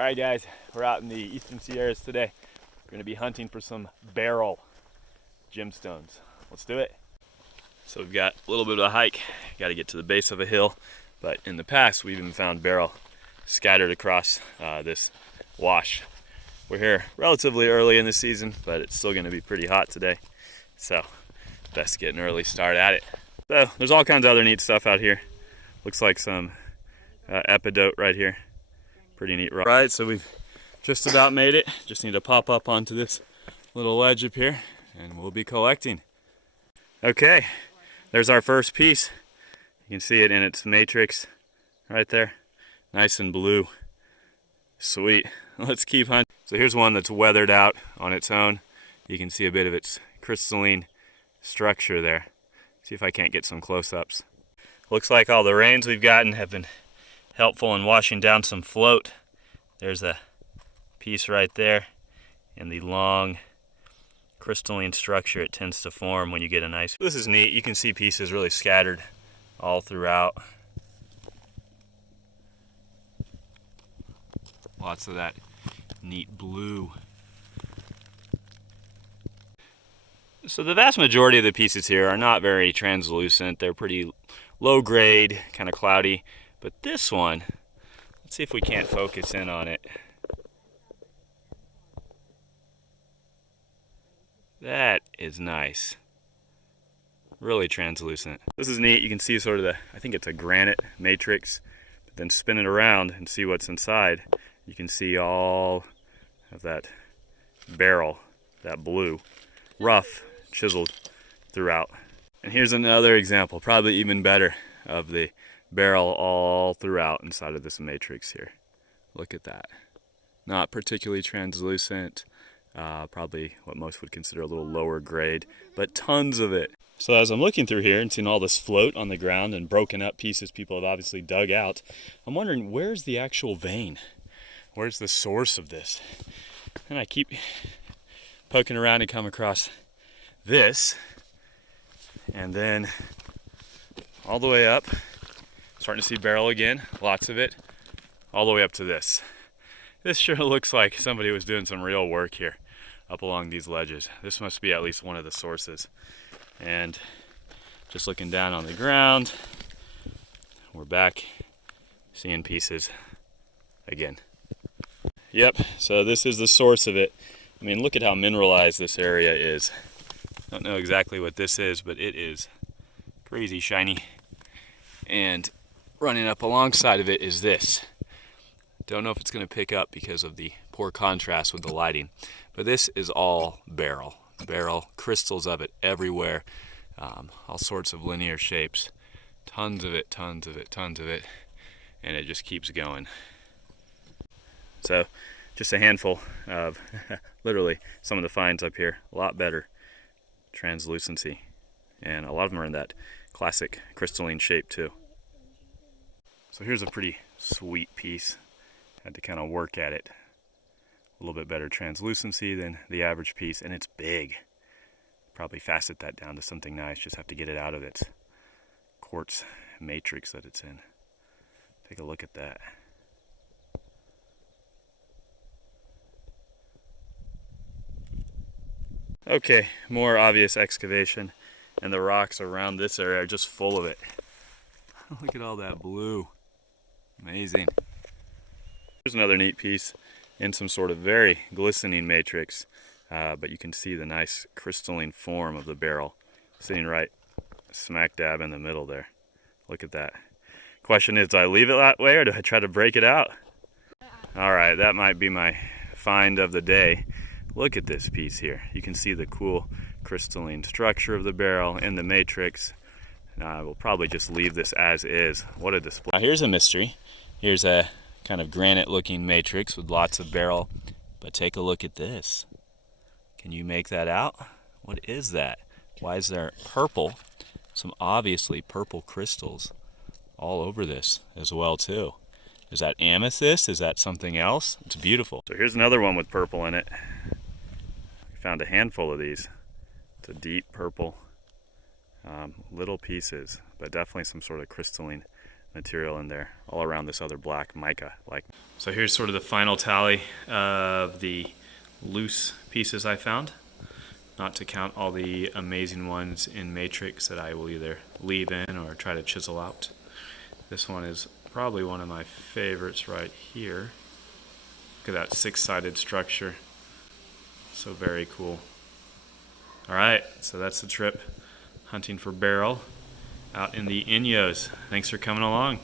All right, guys, we're out in the Eastern Sierras today. We're going to be hunting for some Beryl gemstones. Let's do it. So we've got a little bit of a hike. Got to get to the base of a hill, but in the past we've even found Beryl scattered across this wash. We're here relatively early in the season, but it's still going to be pretty hot today, so best to get an early start at it. So there's all kinds of other neat stuff out here. Looks like some epidote right here. Pretty neat rock. Right, so we've just about made it. Just need to pop up onto this little ledge up here and we'll be collecting. Okay, there's our first piece. You can see it in its matrix right there. Nice and blue. Sweet. Let's keep hunting. So here's one that's weathered out on its own. You can see a bit of its crystalline structure there. See if I can't get some close-ups. Looks like all the rains we've gotten have been helpful in washing down some float. There's a piece right there, and the long crystalline structure it tends to form when you get a nice. This is neat. You can see pieces really scattered all throughout. Lots of that neat blue. So the vast majority of the pieces here are not very translucent. They're pretty low grade, kind of cloudy. But this one, let's see if we can't focus in on it. That is nice. Really translucent. This is neat. You can see sort of the, I think it's a granite matrix. But then spin it around and see what's inside. You can see all of that Beryl, that blue, rough, chiseled throughout. And here's another example, probably even better, of the Beryl all throughout inside of this matrix here. Look at that. Not particularly translucent, probably what most would consider a little lower grade, but tons of it. So as I'm looking through here and seeing all this float on the ground and broken up pieces people have obviously dug out, I'm wondering, where's the actual vein? Where's the source of this? And I keep poking around and come across this, and then all the way up, starting to see Beryl again, lots of it, all the way up to this. This sure looks like somebody was doing some real work here up along these ledges. This must be at least one of the sources. And just looking down on the ground, we're back seeing pieces again. Yep, so this is the source of it. I mean, look at how mineralized this area is. Don't know exactly what this is, but it is crazy shiny. And running up alongside of it is this. Don't know if it's going to pick up because of the poor contrast with the lighting, but this is all Beryl. Beryl, crystals of it everywhere, all sorts of linear shapes. Tons of it, tons of it, tons of it, and it just keeps going. So just a handful of literally some of the finds up here. A lot better translucency, and a lot of them are in that classic crystalline shape too. So here's a pretty sweet piece. Had to kind of work at it. A little bit better translucency than the average piece, and it's big. Probably facet that down to something nice. Just have to get it out of its quartz matrix that it's in. Take a look at that. Okay, more obvious excavation, and the rocks around this area are just full of it. Look at all that blue. Amazing. Here's another neat piece in some sort of very glistening matrix, but you can see the nice crystalline form of the Beryl sitting right smack dab in the middle there. Look at that. Question is, do I leave it that way or do I try to break it out? All right, that might be my find of the day. Look at this piece here. You can see the cool crystalline structure of the Beryl in the matrix. We'll probably just leave this as is. What a display. Now here's a mystery. Here's a kind of granite looking matrix with lots of Beryl, but take a look at this. Can you make that out? What is that? Why is there purple, some obviously purple crystals all over this as well too? Is that amethyst? Is that something else? It's beautiful. So here's another one with purple in it. We found a handful of these. It's a deep purple, little pieces, but definitely some sort of crystalline material in there, all around this other black mica. So here's sort of the final tally of the loose pieces I found, not to count all the amazing ones in matrix that I will either leave in or try to chisel out. This one is probably one of my favorites right here. Look at that 6-sided structure. So very cool. Alright, so that's the trip hunting for Beryl out in the Inyos. Thanks for coming along.